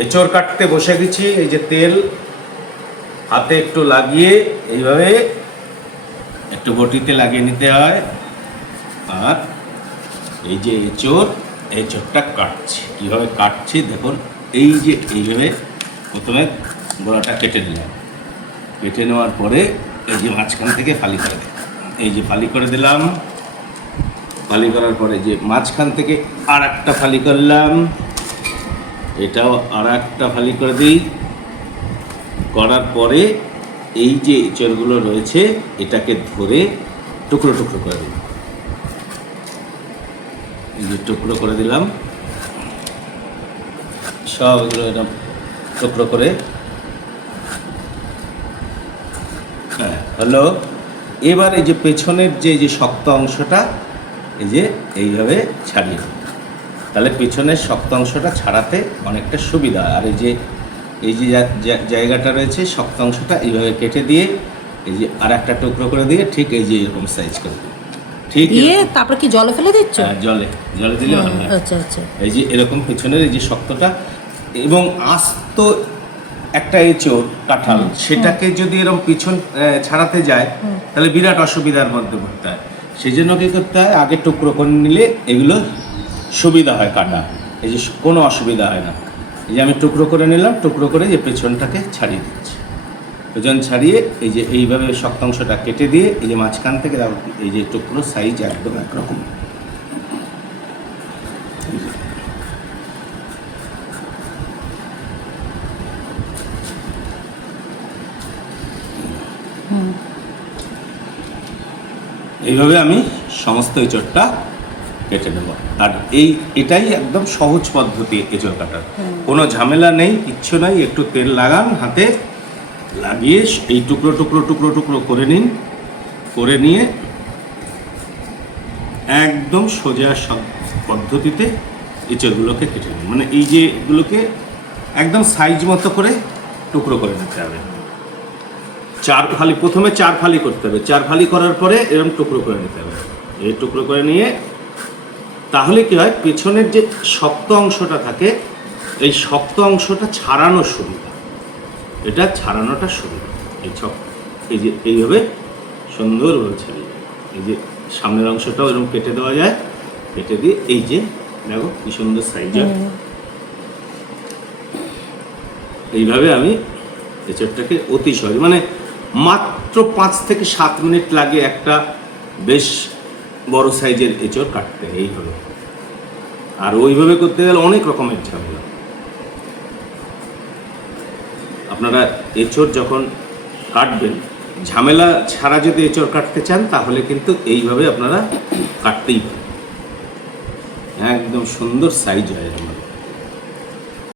এঁচড় কাটতে বসে গেছি, এই যে তেল হাতে একটু লাগিয়ে এইভাবে একটু বটিতে লাগিয়ে নিতে হয়। আর এই যে এঁচড়, এঁচড়টা কাটছি। কীভাবে কাটছি দেখুন, এই যে এইভাবে প্রথমে গোড়াটা কেটে নিলাম। কেটে নেওয়ার পরে এই যে মাঝখান থেকে ফালি করে দিলাম। এই যে ফালি করে দিলাম। ফালি করার পরে যে মাঝখান থেকে আর একটা ফালি করলাম। এটাও আর একটা ফালি করে দিই। করার পরে এই যে এঁচড়গুলো রয়েছে, এটাকে ধরে টুকরো টুকরো করে দিই টুকরো করে দিলাম। সব এগুলো এরকম টুকরো করে। হ্যাঁ হলো। এবার এই যে পেছনের যে যে শক্ত অংশটা, এই যে এইভাবে ছাড়িয়ে দেব। তাহলে পেছনের শক্ত অংশটা ছাড়াতে অনেকটা সুবিধা। আর এই যে এই যে জায়গাটা রয়েছে শক্ত অংশটা এইভাবে কেটে দিয়ে এই যে আর একটা টুকরো করে দিয়ে ঠিক এই যে এরকম সাইজ করে ঠিক দিয়ে। তারপর কি জলে ফেলে দিচ্ছ? হ্যাঁ, জলে জলে দিলে আচ্ছা আচ্ছা। এই যে এরকম পেছনের এই যে শক্তটা এবং আস্ত একটা এঁচড় কাঁঠাল সেটাকে যদি এরকম পিছন ছাড়াতে যায় তাহলে বিরাট অসুবিধার মধ্যে পড়তে হয়। সেই জন্য কী করতে হয়? আগে টুকরো করে নিলে এগুলো সুবিধা হয় কাটা। এই যে কোনো অসুবিধা হয় না। এই যে আমি টুকরো করে নিলাম টুকরো করে যে পেছনটাকে ছাড়িয়ে দিচ্ছি। পেছন ছাড়িয়ে এই যে এইভাবে শক্তাংশটা কেটে দিয়ে এই যে মাঝখান থেকে এই যে টুকরো সাইজ একদম একরকম। এইভাবে আমি সমস্ত এঁচড়টা কেটে নেব। আর এই, এটাই একদম সহজ পদ্ধতি এঁচড় কাটার। কোনো ঝামেলা নেই, কিচ্ছু নাই, একটু তেল লাগান, হাতে লাগিয়ে এই টুকরো টুকরো টুকরো টুকরো করে নিন। করে নিয়ে একদম সোজা সব পদ্ধতিতে এঁচড়গুলোকে কেটে নিন। মানে এই যে এগুলোকে একদম সাইজ মতো করে টুকরো করে নিতে হবে। চার ফালি, প্রথমে চার ফালি করতে হবে। চার ফালি করার পরে এরকম টুকরো করে নিতে হবে। এই টুকরো করে নিয়ে তাহলে কি হয়? পেছনের যে শক্ত অংশটা থাকে এই শক্ত অংশটা ছাড়ানো সুবিধা এটা ছাড়ানোটা সুবিধা এই ছক এই যে এইভাবে সুন্দরভাবে ছাড়িয়ে যায়। এই যে সামনের অংশটাও এরকম কেটে দেওয়া যায়। কেটে দিয়ে এই যে দেখো কি সুন্দর সাইজ হয়। এইভাবে আমি এঁচড়টাকে অতি সহজ মানে মাত্র পাঁচ থেকে সাত মিনিট লাগে একটা বেশ বড় সাইজের এঁচড় কাটতে এই হলো আর ওইভাবে করতে গেলে অনেক রকমের ঝামেলা। আপনারা এঁচড় যখন কাটবেন, ঝামেলা ছাড়া যদি এঁচড় কাটতে চান, তাহলে কিন্তু এইভাবে আপনারা কাটতেই পারেন। একদম সুন্দর সাইজ হয় মধ্যে